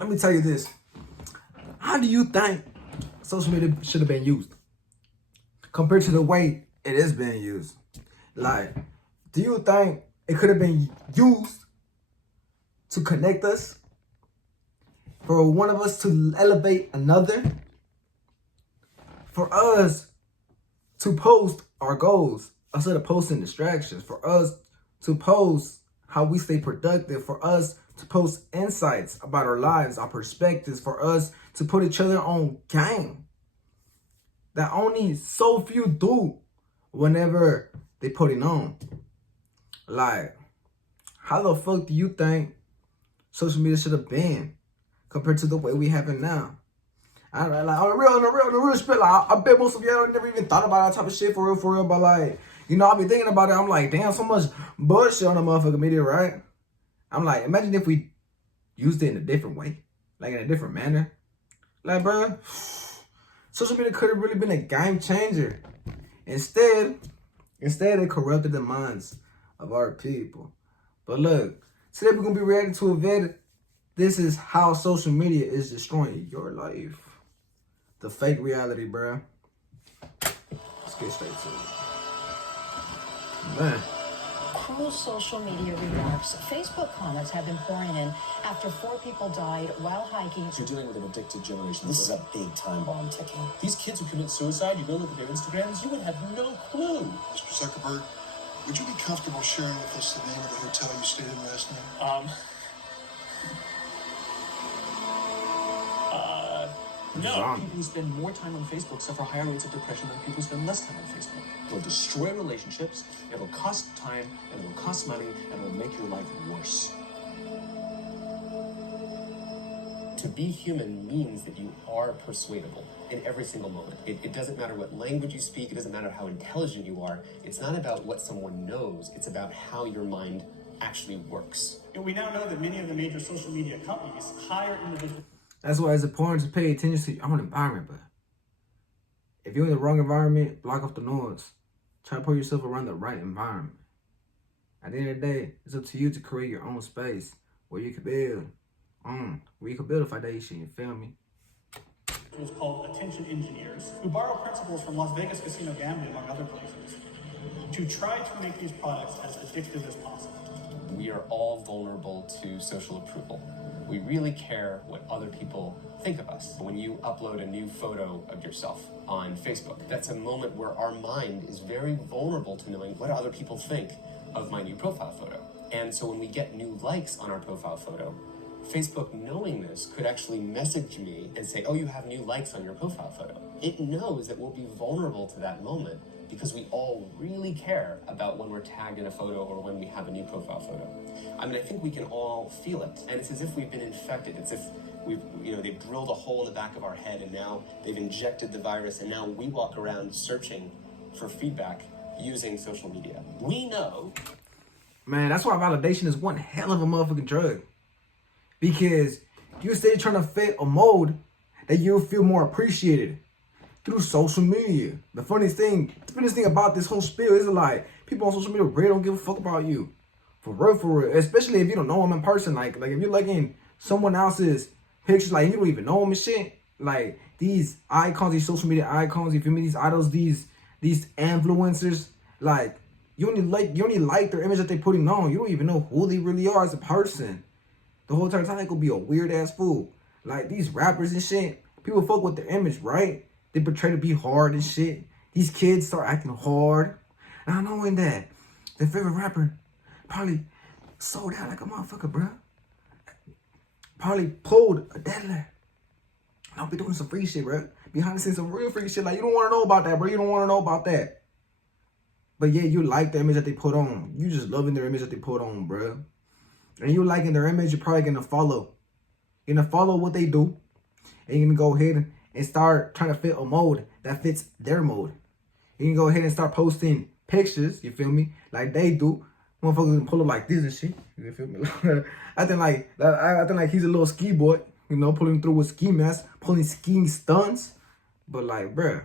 let me tell you this. How do you think social media should have been used compared to the way it is being used? Like, do you think it could have been used to connect us? For one of us to elevate another? For us to post our goals instead of posting distractions? For us to post how we stay productive? For us to post insights about our lives, our perspectives? For us to put each other on game? That only so few do whenever they put it on. Like, how the fuck do you think social media should have been compared to the way we have it now? I like on the real shit. Like, I bet most of y'all never even thought about that type of shit for real. But like, you know, I be thinking about it. I'm like, damn, so much bullshit on the motherfucking media, right? I'm like, imagine if we used it in a different way, like in a different manner. Like, bro, social media could have really been a game changer. Instead, it corrupted the minds of our people. But look, today we're gonna be reacting to a vid. This is how social media is destroying your life. The fake reality, bruh. Let's get straight to it. Man. Cruel social media remarks. Facebook comments have been pouring in after 4 people died while hiking. You're dealing with an addicted generation. This is a big time bomb ticking. These kids who commit suicide, you go look at their Instagrams, you would have no clue. Mr. Zuckerberg, would you be comfortable sharing with us the name of the hotel you stayed in last night? No. People who spend more time on Facebook suffer higher rates of depression than people who spend less time on Facebook. It'll destroy relationships, it'll cost time, and it'll cost money, and it'll make your life worse. To be human means that you are persuadable in every single moment. It doesn't matter what language you speak, it doesn't matter how intelligent you are. It's not about what someone knows, it's about how your mind actually works. We now know that many of the major social media companies hire individuals. That's why it's important to pay attention to your own environment, but if you're in the wrong environment, block off the noise. Try to put yourself around the right environment. At the end of the day, it's up to you to create your own space where you can build. Where you can build a foundation, you feel me? It was called attention engineers, who borrow principles from Las Vegas casino gambling, among other places, to try to make these products as addictive as possible. We are all vulnerable to social approval. We really care what other people think of us. When you upload a new photo of yourself on Facebook, that's a moment where our mind is very vulnerable to knowing what other people think of my new profile photo. And so when we get new likes on our profile photo, Facebook, knowing this, could actually message me and say, oh, you have new likes on your profile photo. It knows that we'll be vulnerable to that moment because we all really care about when we're tagged in a photo or when we have a new profile photo. I mean, I think we can all feel it. And it's as if we've been infected. It's if they've drilled a hole in the back of our head and now they've injected the virus and now we walk around searching for feedback using social media. We know. Man, that's why validation is one hell of a motherfucking drug. Because you're still trying to fit a mold that you'll feel more appreciated through social media. The funniest thing about this whole spiel is like, people on social media really don't give a fuck about you. For real. Especially if you don't know them in person. Like if you're liking someone else's pictures, like you don't even know them and shit. Like these icons, these social media icons, you feel me? These idols, these influencers, like you only like their image that they're putting on. You don't even know who they really are as a person. The whole entire time it could be a weird ass fool. Like these rappers and shit, people fuck with their image, right? They portray to be hard and shit. These kids start acting hard. Not knowing that their favorite rapper probably sold out like a motherfucker, bro. Probably pulled a deadler. I'll be doing some free shit, bro. Behind the scenes, some real free shit. Like, you don't want to know about that, bro. You don't want to know about that. But yeah, you like the image that they put on. You just loving their image that they put on, bro. And you liking their image, you're probably gonna follow. You're gonna follow what they do. And you're gonna go ahead and start trying to fit a mold that fits their mold. You can go ahead and start posting pictures, you feel me? Like they do. Motherfuckers can pull up like this and shit. You feel me? I think like he's a little ski boy, you know, pulling through with ski mask, pulling skiing stunts. But like, bruh,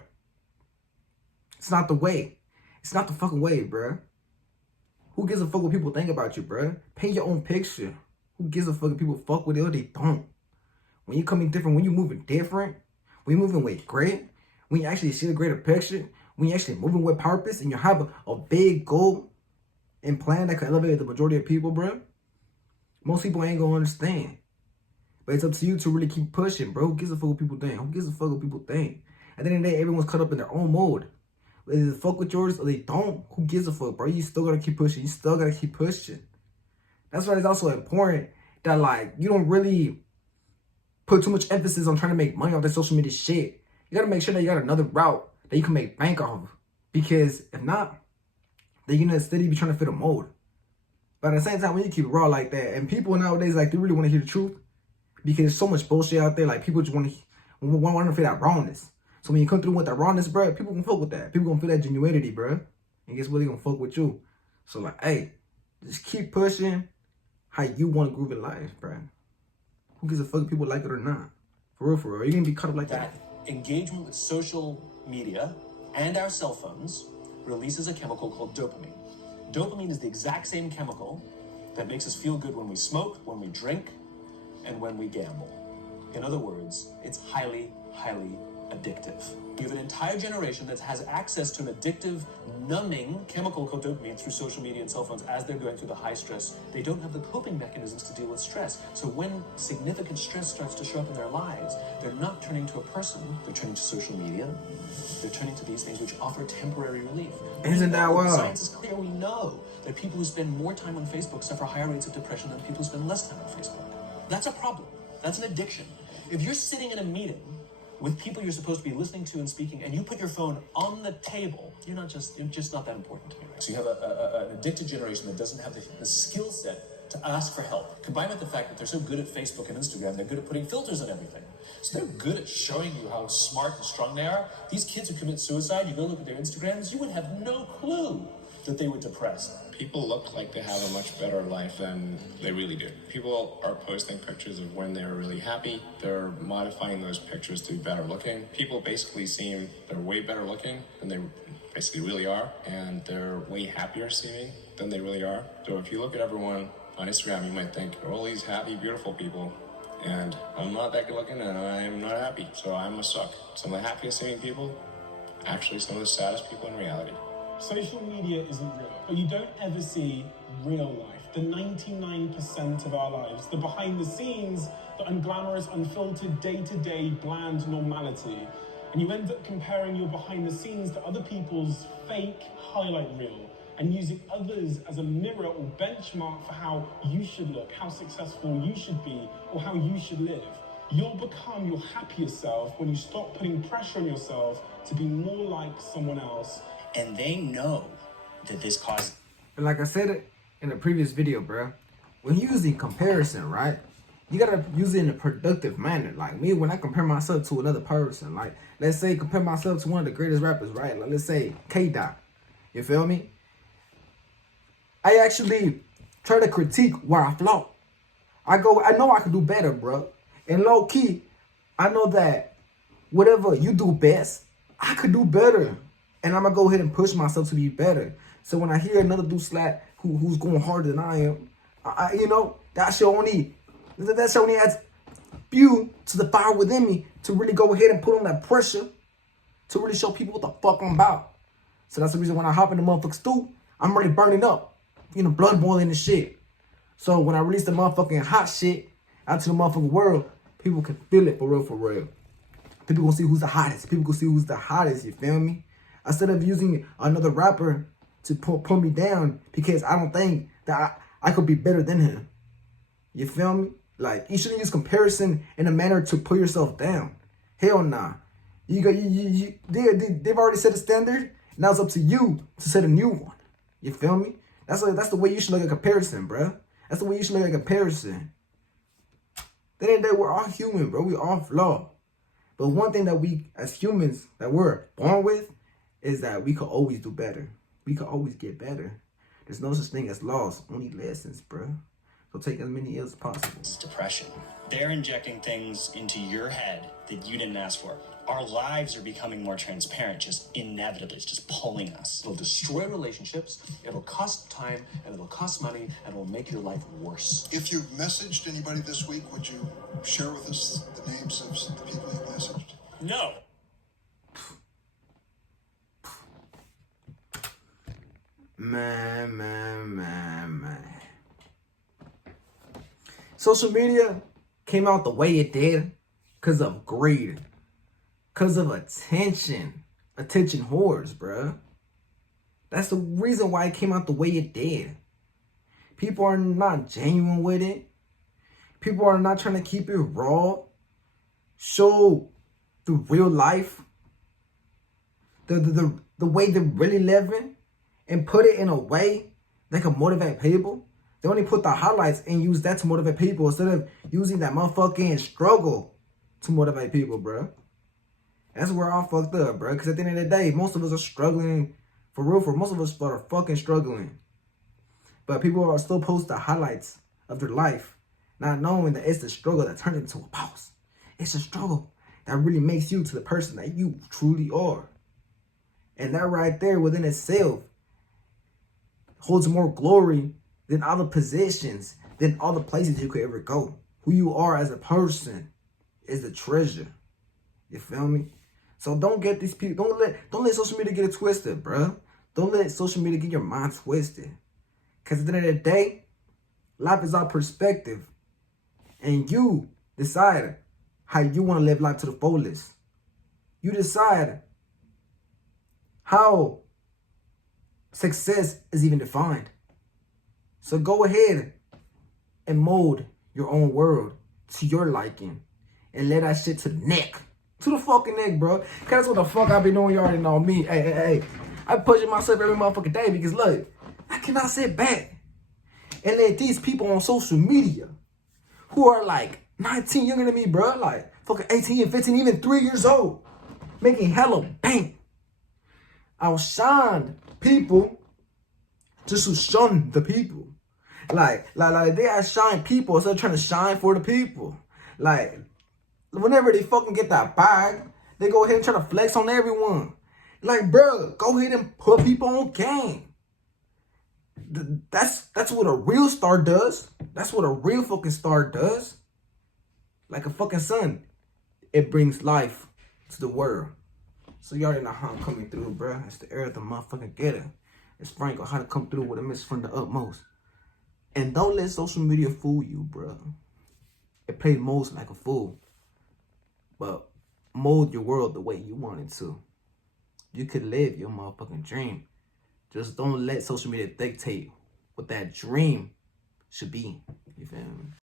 it's not the way. It's not the fucking way, bruh. Who gives a fuck what people think about you, bruh? Paint your own picture. Who gives a fuck if people fuck with it or they don't? when you coming different, when you moving different, when you moving with great, when you actually see a greater picture, when you actually moving with purpose, and you have a big goal and plan that can elevate the majority of people, bro, most people ain't gonna understand. But it's up to you to really keep pushing, bro. Who gives a fuck what people think? Who gives a fuck what people think? At the end of the day, everyone's caught up in their own mode. Whether they fuck with yours or they don't, who gives a fuck, bro? You still gotta keep pushing. You still gotta keep pushing. That's why it's also important that, like, you don't really put too much emphasis on trying to make money off that social media shit. You gotta make sure that you got another route that you can make bank off of. Because if not, then you're gonna steady be trying to fit a mold. But at the same time, when you keep it raw like that, and people nowadays, like, they really want to hear the truth, because there's so much bullshit out there. Like, people just want to feel that rawness. So when you come through with that rawness, bro, people gonna fuck with that. People gonna feel that genuinity, bro. And guess what? They gonna fuck with you. So, like, hey, just keep pushing how you want to groove in life, bro. Who gives a fuck if people like it or not? For real, for real. You're gonna be caught up like that. Engagement with social media and our cell phones releases a chemical called dopamine. Dopamine is the exact same chemical that makes us feel good when we smoke, when we drink, and when we gamble. In other words, it's highly, highly addictive. You have an entire generation that has access to an addictive, numbing chemical called dopamine through social media and cell phones as they're going through the high stress. They don't have the coping mechanisms to deal with stress. So when significant stress starts to show up in their lives, they're not turning to a person, they're turning to social media. They're turning to these things which offer temporary relief. Isn't that wild? Science is clear. We know that people who spend more time on Facebook suffer higher rates of depression than people who spend less time on Facebook. That's a problem. That's an addiction. If you're sitting in a meeting with people you're supposed to be listening to and speaking, and you put your phone on the table, you're just not that important to me, right? So you have an addicted generation that doesn't have the skill set to ask for help. Combined with the fact that they're so good at Facebook and Instagram, they're good at putting filters on everything. So they're good at showing you how smart and strong they are. These kids who commit suicide, you go look at their Instagrams, you would have no clue that they were depressed. People look like they have a much better life than they really do. People are posting pictures of when they're really happy. They're modifying those pictures to be better looking. People basically seem they're way better looking than they basically really are, and they're way happier seeming than they really are. So if you look at everyone on Instagram, you might think, all these happy, beautiful people, and I'm not that good looking and I'm not happy, so I must suck. Some of the happiest seeming people, actually some of the saddest people in reality. Social media isn't real, but you don't ever see real life. The 99% of our lives, the behind the scenes, the unglamorous, unfiltered, day-to-day, bland normality. And you end up comparing your behind the scenes to other people's fake highlight reel and using others as a mirror or benchmark for how you should look, how successful you should be, or how you should live. You'll become your happier self when you stop putting pressure on yourself to be more like someone else. And they know that this causes... And like I said it in the previous video, bro, when you're using comparison, right, you gotta use it in a productive manner. Like me, when I compare myself to another person, like, let's say compare myself to one of the greatest rappers, right? Like, let's say K-Dot. You feel me? I actually try to critique where I flaw. I know I can do better, bro. And low key, I know that whatever you do best, I could do better. And I'm gonna go ahead and push myself to be better. So when I hear another dude slap who's going harder than I am, that should only adds fuel to the fire within me to really go ahead and put on that pressure to really show people what the fuck I'm about. So that's the reason when I hop in the motherfucking stew, I'm already burning up, blood boiling and shit. So when I release the motherfucking hot shit out to the motherfucking world, people can feel it for real, for real. People gonna see who's the hottest. People gonna see who's the hottest, you feel me? Instead of using another rapper to pull me down because I don't think that I could be better than him. You feel me? Like, you shouldn't use comparison in a manner to pull yourself down. Hell nah. They've already set a standard. Now it's up to you to set a new one. You feel me? That's the way you should look at comparison, bro. That's the way you should look at comparison. At the end of the day, we're all human, bro. We all flawed. But one thing that we, as humans, that we're born with, is that we could always do better. We could always get better. There's no such thing as loss, only lessons, bro. So take as many L's as possible. Depression. They're injecting things into your head that you didn't ask for. Our lives are becoming more transparent, just inevitably. It's just pulling us. It'll destroy relationships, it'll cost time, and it'll cost money, and it'll make your life worse. If you've messaged anybody this week, would you share with us the names of the people you messaged? No. Man. Social media came out the way it did because of greed. Because of attention. Attention whores, bruh. That's the reason why it came out the way it did. People are not genuine with it. People are not trying to keep it raw. Show the real life. The way they're really living. And put it in a way that can motivate people. They only put the highlights and use that to motivate people instead of using that motherfucking struggle to motivate people, bruh. That's where I fucked up, bruh. Because at the end of the day, most of us are struggling for real. For most of us are fucking struggling. But people are still post the highlights of their life, not knowing that it's the struggle that turned into a boss. It's a struggle that really makes you to the person that you truly are. And that right there within itself holds more glory than all the positions, than all the places you could ever go. Who you are as a person is the treasure. You feel me? So don't get these people, don't let social media get it twisted, bro. Don't let social media get your mind twisted. Because at the end of the day, life is our perspective. And you decide how you want to live life to the fullest. You decide how success is even defined. So go ahead and mold your own world to your liking. And let that shit to the neck. To the fucking neck, bro. Cause that's what the fuck I been doing. You already know me. Hey. I pushing myself every motherfucking day because look, I cannot sit back and let these people on social media who are like 19 younger than me, bro, like fucking 18, 15, even 3 years old, making hella bank, outshine people just to shun the people. Like they outshine people instead of trying to shine for the people. Like, whenever they fucking get that bag, they go ahead and try to flex on everyone. Like, bro, go ahead and put people on game. That's what a real star does. That's what a real fucking star does. Like a fucking sun, it brings life to the world. So you already know how I'm coming through, bro. It's the air of the motherfucking getter. It's Frank on how to come through with a miss from the utmost. And don't let social media fool you, bro. It plays most like a fool. But mold your world the way you want it to. You could live your motherfucking dream. Just don't let social media dictate what that dream should be. You feel me?